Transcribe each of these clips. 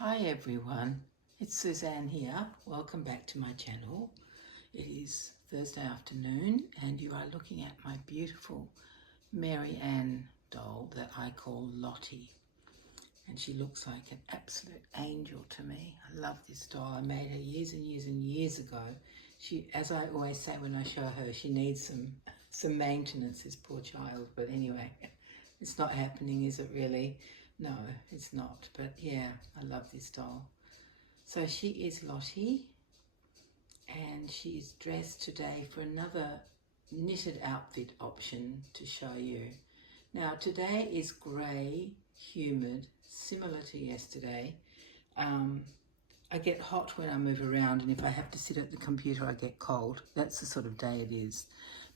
Hi everyone, it's Suzanne here. Welcome back to my channel. It is Thursday afternoon and you are looking at my beautiful Mary Ann doll that I call Lottie. And she looks like an absolute angel to me. I love this doll. I made her years and years and years ago. She, as I always say when I show her, she needs some maintenance, this poor child. But anyway, it's not happening, is it really? No, it's not. But yeah, I love this doll. So she is Lottie and she's dressed today for another knitted outfit option to show you. Now today is grey, humid, similar to yesterday. I get hot when I move around, and if I have to sit at the computer I get cold. That's the sort of day it is.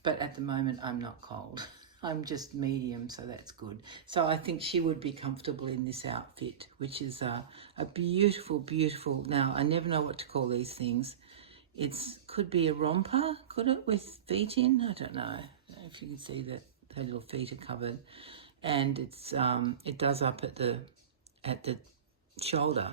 But at the moment I'm not cold. I'm just medium, so that's good. So I think she would be comfortable in this outfit, which is a beautiful, beautiful, now I never know what to call these things. Could be a romper, could it, with feet in? I don't know if you can see that her little feet are covered. And it does up at the shoulder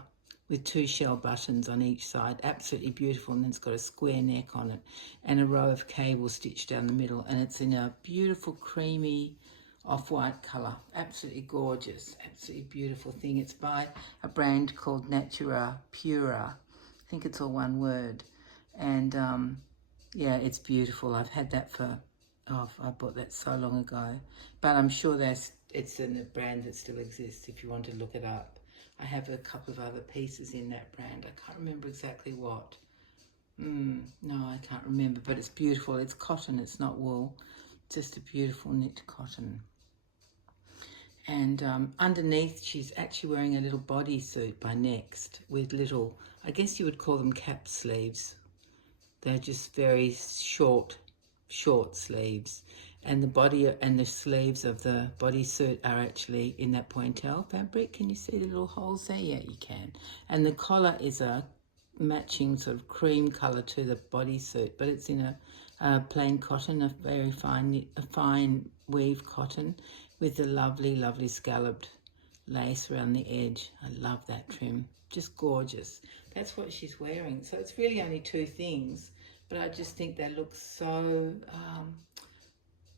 with two shell buttons on each side. Absolutely beautiful. And then it's got a square neck on it and a row of cables stitched down the middle, and it's in a beautiful creamy off-white colour. Absolutely gorgeous, absolutely beautiful thing. It's by a brand called NaturaPura. I think it's all one word. And yeah, it's beautiful. I've had that for, I bought that so long ago, but I'm sure it's in a brand that still exists if you want to look it up. I have a couple of other pieces in that brand. I can't remember exactly what. No, I can't remember, but it's beautiful. It's cotton, it's not wool. Just a beautiful knit cotton. And underneath, she's actually wearing a little bodysuit by Next with little, I guess you would call them cap sleeves. They're just very short sleeves. And the body and the sleeves of the bodysuit are actually in that pointel fabric. Can you see the little holes there? Yeah, you can. And the collar is a matching sort of cream colour to the bodysuit, but it's in a plain cotton, a very fine weave cotton with the lovely, lovely scalloped lace around the edge. I love that trim. Just gorgeous. That's what she's wearing. So it's really only two things, but I just think they look so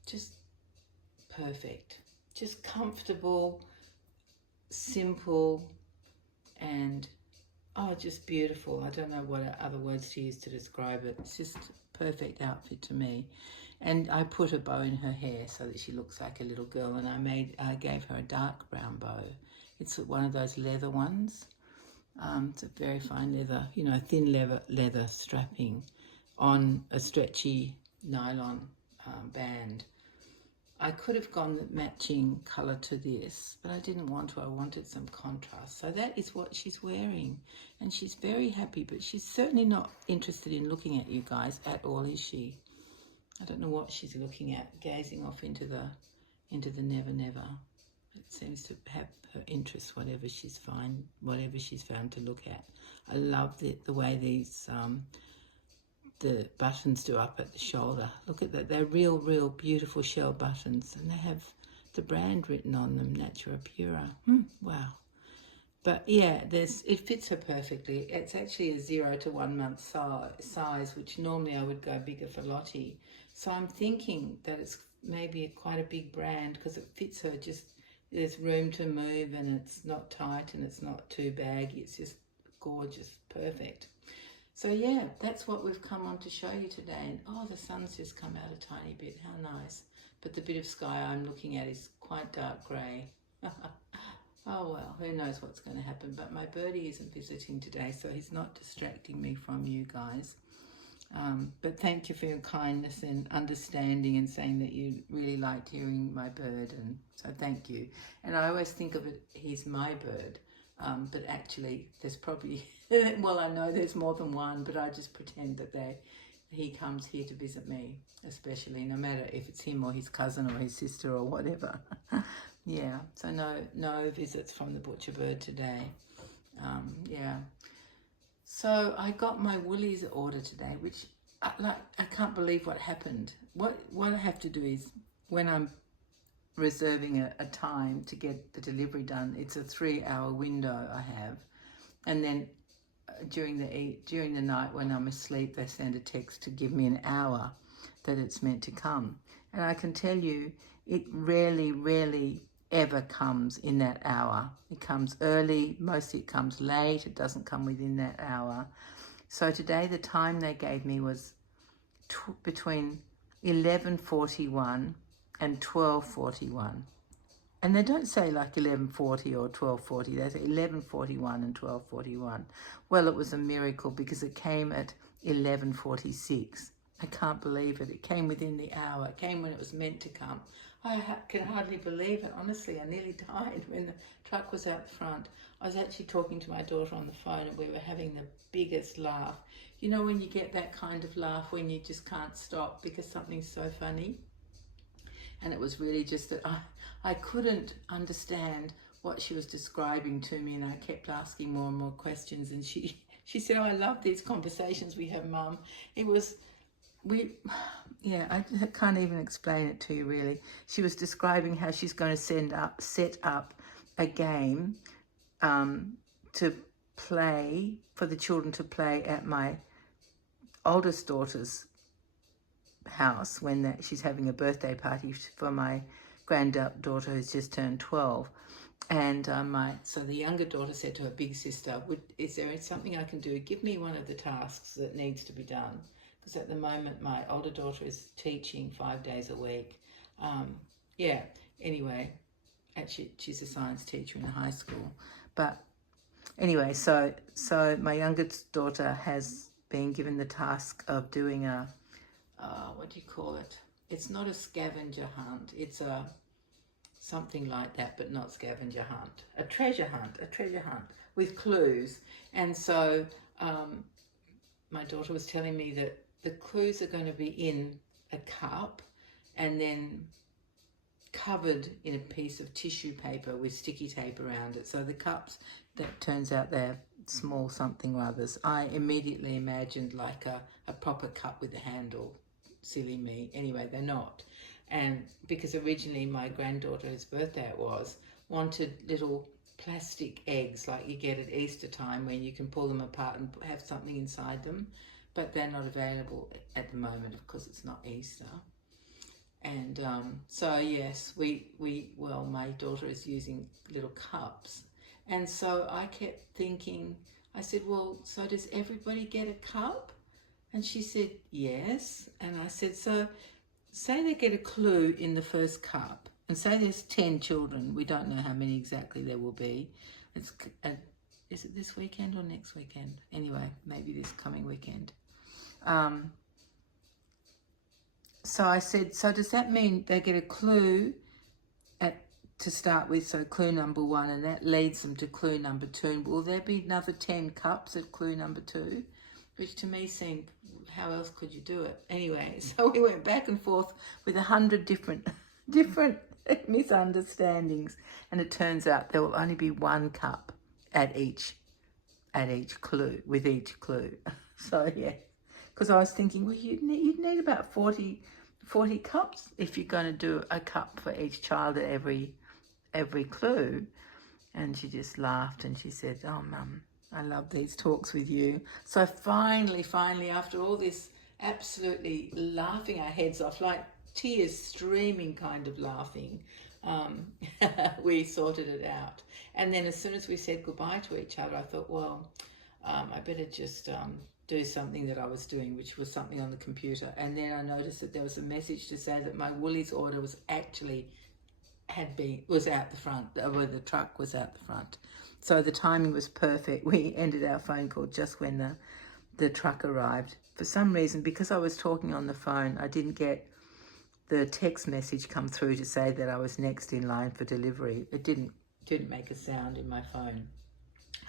just perfect, just comfortable, simple, and just beautiful. I don't know what other words to use to describe it. It's just a perfect outfit to me. And I put a bow in her hair so that she looks like a little girl, and I gave her a dark brown bow. It's one of those leather ones. It's a very fine leather, you know, thin leather strapping on a stretchy nylon band. I could have gone the matching colour to this, but I didn't want to. I wanted some contrast. So that is what she's wearing. And she's very happy, but she's certainly not interested in looking at you guys at all, is she? I don't know what she's looking at, gazing off into the never, never. It seems to have her interest, whatever she's found to look at. I love the way these the buttons do up at the shoulder. Look at that. They're real beautiful shell buttons, and they have the brand written on them, NaturaPura. Wow. But yeah, it fits her perfectly. It's actually a 0 to 1 month size, which normally I would go bigger for Lottie. So I'm thinking that it's maybe quite a big brand because it fits her. Just there's room to move, and it's not tight and it's not too baggy. It's just gorgeous, perfect. So yeah, that's what we've come on to show you today. And the sun's just come out a tiny bit. How nice. But the bit of sky I'm looking at is quite dark grey. Oh well, who knows what's going to happen. But my birdie isn't visiting today, so he's not distracting me from you guys. But thank you for your kindness and understanding and saying that you really liked hearing my bird. And so thank you. And I always think of it, he's my bird. But actually there's probably, well, I know there's more than one, but I just pretend that he comes here to visit me, especially, no matter if it's him or his cousin or his sister or whatever. Yeah, so no visits from the butcher bird today. Yeah. So I got my woolies order today, which I can't believe what happened. What I have to do is, when I'm reserving a time to get the delivery done, it's a 3-hour window I have, And then during the night when I'm asleep, they send a text to give me an hour that it's meant to come. And I can tell you, it rarely ever comes in that hour. It comes early, mostly it comes late, it doesn't come within that hour. So today the time they gave me was between 11:41 and 12:41. And they don't say like 11:40 or 12:40, they say 11:41 and 12:41. Well, it was a miracle because it came at 11:46. I can't believe it. It came within the hour. It came when it was meant to come. I can hardly believe it. Honestly, I nearly died when the truck was out the front. I was actually talking to my daughter on the phone and we were having the biggest laugh. You know when you get that kind of laugh when you just can't stop because something's so funny? And it was really just that I couldn't understand what she was describing to me, and I kept asking more and more questions, and she said, "Oh, I love these conversations we have, Mum." I can't even explain it to you really. She was describing how she's going to set up a game to play, for the children to play at my oldest daughter's house when she's having a birthday party for my granddaughter who's just turned 12. And so the younger daughter said to her big sister, is there something I can do? Give me one of the tasks that needs to be done. Because at the moment my older daughter is teaching 5 days a week. Anyway, actually she's a science teacher in a high school. But anyway, so my youngest daughter has been given the task of doing a what do you call it? It's not a scavenger hunt. It's something like that, but not scavenger hunt. A treasure hunt with clues. And so my daughter was telling me that the clues are going to be in a cup and then covered in a piece of tissue paper with sticky tape around it. So the cups, that turns out they're small something or others. I immediately imagined like a proper cup with a handle. Silly me. Anyway, they're not. And because originally my granddaughter, whose birthday it was, wanted little plastic eggs like you get at Easter time when you can pull them apart and have something inside them, but they're not available at the moment because it's not Easter. And so yes, my daughter is using little cups. And so I kept thinking, I said, well, so does everybody get a cup? And she said, yes. And I said, so say they get a clue in the first cup, and say there's 10 children. We don't know how many exactly there will be. Is it this weekend or next weekend? Anyway, maybe this coming weekend. So I said, so does that mean they get a clue to start with, so clue number 1, and that leads them to clue number 2, and will there be another 10 cups at clue number 2? Which to me seemed, how else could you do it? Anyway, so we went back and forth with 100 different misunderstandings, and it turns out there will only be 1 cup at each clue, with each clue. So yeah, because I was thinking, well, you'd need about 40 cups if you're going to do a cup for each child at every clue. And she just laughed and she said, oh, Mum, I love these talks with you. So finally, after all this absolutely laughing our heads off, like tears streaming kind of laughing, we sorted it out. And then as soon as we said goodbye to each other, I thought, well, I better just do something that I was doing, which was something on the computer. And then I noticed that there was a message to say that my Woolies order was actually was out the front, where the truck was out the front. So the timing was perfect. We ended our phone call just when the truck arrived. For some reason, because I was talking on the phone, I didn't get the text message come through to say that I was next in line for delivery. It didn't make a sound in my phone.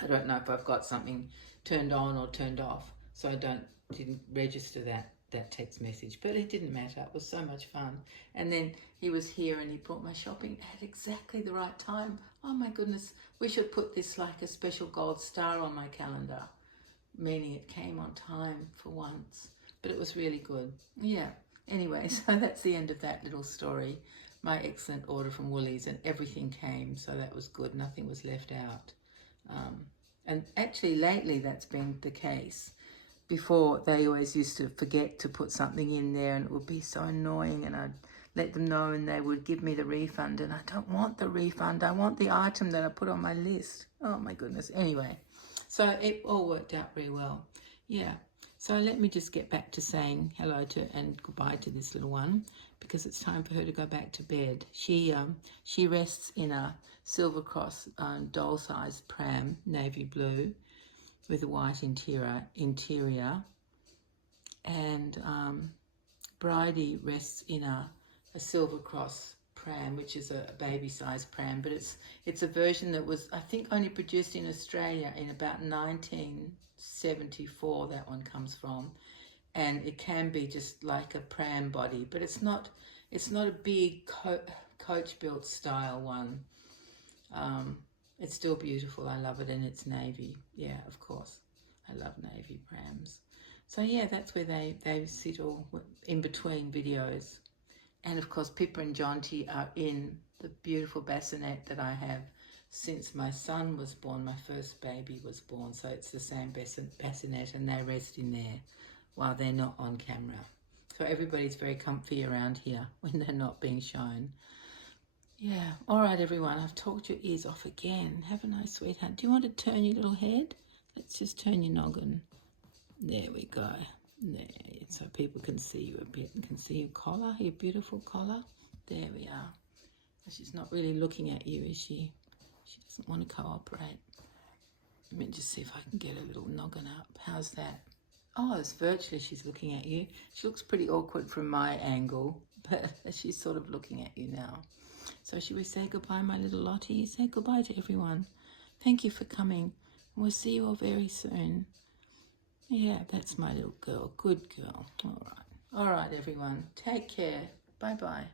I don't know if I've got something turned on or turned off, so I didn't register that text message, but it didn't matter. It was so much fun. And then he was here and he brought my shopping at exactly the right time. Oh my goodness, we should put this like a special gold star on my calendar, meaning it came on time for once. But it was really good. Yeah, anyway, so that's the end of that little story. My excellent order from Woolies, and everything came, so that was good. Nothing was left out. And actually lately that's been the case. Before, they always used to forget to put something in there and it would be so annoying, and I'd let them know and they would give me the refund, and I don't want the refund. I want the item that I put on my list. Oh my goodness. Anyway, so it all worked out very well. Yeah. So let me just get back to saying hello to and goodbye to this little one, because it's time for her to go back to bed. She rests in a Silver Cross doll-sized pram, navy blue, with a white interior, and Bridie rests in a Silver Cross pram, which is a baby-sized pram, but it's a version that was, I think, only produced in Australia in about 1974. That one comes from, and it can be just like a pram body, but it's not a big coach-built style one. It's still beautiful. I love it, and it's navy. Yeah, of course. I love navy prams. So yeah, that's where they sit all in between videos. And of course, Pippa and Jonty are in the beautiful bassinet that I have since my son was born, my first baby was born. So it's the same bassinet, and they rest in there while they're not on camera. So everybody's very comfy around here when they're not being shown. Yeah, all right, everyone, I've talked your ears off again. Have a nice sweetheart. Do you want to turn your little head? Let's just turn your noggin. There we go. There, so people can see you a bit and can see your collar, your beautiful collar. There we are. She's not really looking at you, is she? She doesn't want to cooperate. Let me just see if I can get a little noggin up. How's that? Oh, it's virtually she's looking at you. She looks pretty awkward from my angle, but she's sort of looking at you now. So should we say goodbye, my little Lottie? Say goodbye to everyone. Thank you for coming. We'll see you all very soon. Yeah, that's my little girl. Good girl. All right. All right, everyone. Take care. Bye-bye.